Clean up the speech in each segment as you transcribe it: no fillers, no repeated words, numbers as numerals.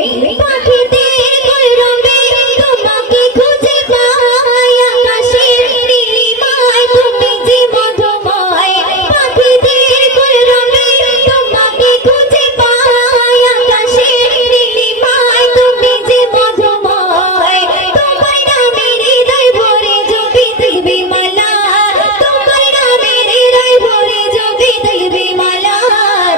পাখিদের কলরবে তোমাকে খুঁজে পাই, আকাশের নীলিমায় তুমি যে মধুময়। পাখিদের কলরবে তোমাকে খুঁজে পাই, আকাশের নীলিমায় তুমি যে মধুময়। তোমার নামে হৃদয় ভরে জপি তসবিহ মালা, তোমার নামে হৃদয় ভরে জপি তসবিহ মালা।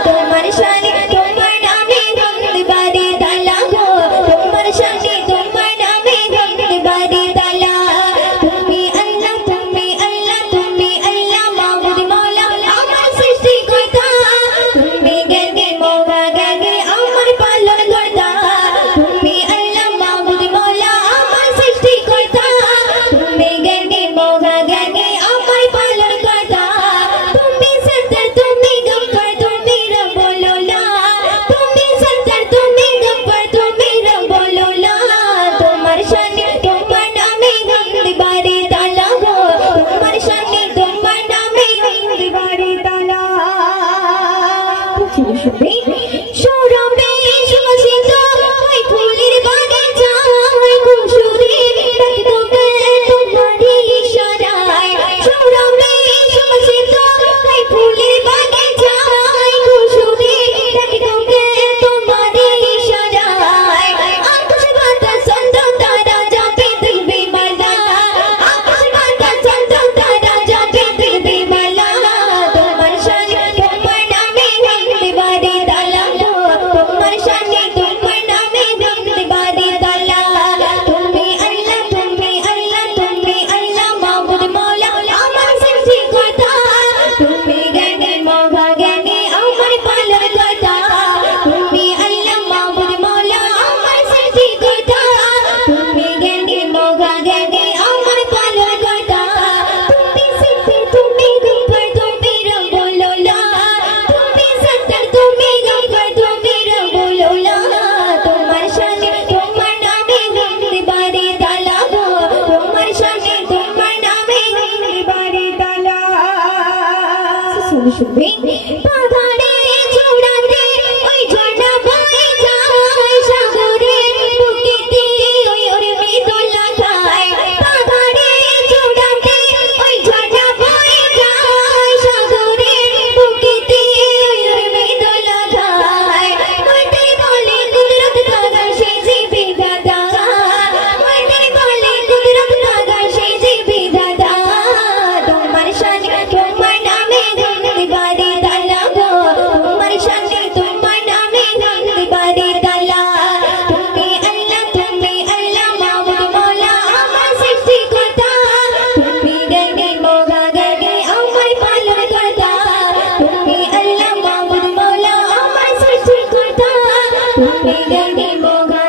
তোমার শানে তোমার নামে গন্ধ বাড়ি তালা গো, তোমার শানে তোমার নামে গন্ধ বাড়ি তালা। তুমি আল্লাহ তুমি আল্লাহ তুমি আল্লাহ মাবুদ মওলা আমার সৃষ্টিকর্তা। তুমি জ্ঞানী মওলা জ্ঞানী আমার পালন কর্তা। তুমি আল্লাহ মাবুদ মওলা আমার সৃষ্টিকর্তা। তুমি জ্ঞানী মওলা জ্ঞানী আমার পালন কর্তা। তুমি সত্তর তুমি গফফার তুমি রব্বুল আলা, তুমি সত্তর তুমি গফফার তুমি রব্বুল আলা। তোমার শানে তোমার নামে গন্ধ বাড়ি তালা গো, তোমার শানে তোমার নামে গন্ধ বাড়ি তালা। সৌরভে সুবাসিত ওই ফুলের বাগিচায় কুসুরে ডাক তোকে তোমারই ইশারায়। সৌরভে সুবাসিত ওই ফুলের বাগিচায় কুসুরে ডাক তোকে তোমারই ইশারায়। আকাশ বাতাস চন্দ্র তারা জপে তসবিহ মালা, আকাশ বাতাস চন্দ্র তারা জপে তসবিহ মালা। তোমার শানে তোমার নামে গন্ধ বাড়ি তালা গো, তোমার শানে তোমার নামে গন্ধ বাড়ি তালা। তুমি আল্লাহ তুমি আল্লাহ তুমি আল্লাহ মাবুদ মওলা আমার সৃষ্টিকর্তা। তুমি জ্ঞানী মওলা জ্ঞানী আমার পালন কর্তা। তুমি আল্লাহ মাবুদ মওলা আমার সৃষ্টিকর্তা। তুমি জ্ঞানী মওলা জ্ঞানী আমার পালন কর্তা। তুমি সত্তর তুমি গফফার তুমি রব্বুল আলা, তুমি সত্তর তুমি গফফার তুমি রব্বুল আলা। তোমার শানে তোমার নামে গন্ধ বাড়ি তালা গো, তোমার শানে তোমার নামে গন্ধ বাড়ি তালা। পাহাড়ে চূড়াতে ওই ঝর্ণা বয়ে যায়, সাগরে বুকেতে ওই উর্মি দোলা খায়। পাহাড়ে চূড়াতে ওই ঝর্ণা বয়ে যায়, সাগরে বুকেতে ওই উর্মি দোলা খায়। মনে বলে কুদরত কাগর সেই যে বিধাতা, মনে বলে কুদরত কাগর সেই যে বিধাতা। তোমার শানে তোমার নামে গন্ধ বাড়ি তালা গো, তোমার শানে তোমার নামে গন্ধ বাড়ি তালা। তুমি আল্লাহ তুমি আল্লাহ মাবুদ মওলা আমার সৃষ্টিকর্তা। তুমি জ্ঞানী মওলা জ্ঞানী আমার পালন কর্তা। তুমি আল্লাহ মাবুদ মওলা আমার সৃষ্টিকর্তা। তুমি জ্ঞানী মওলা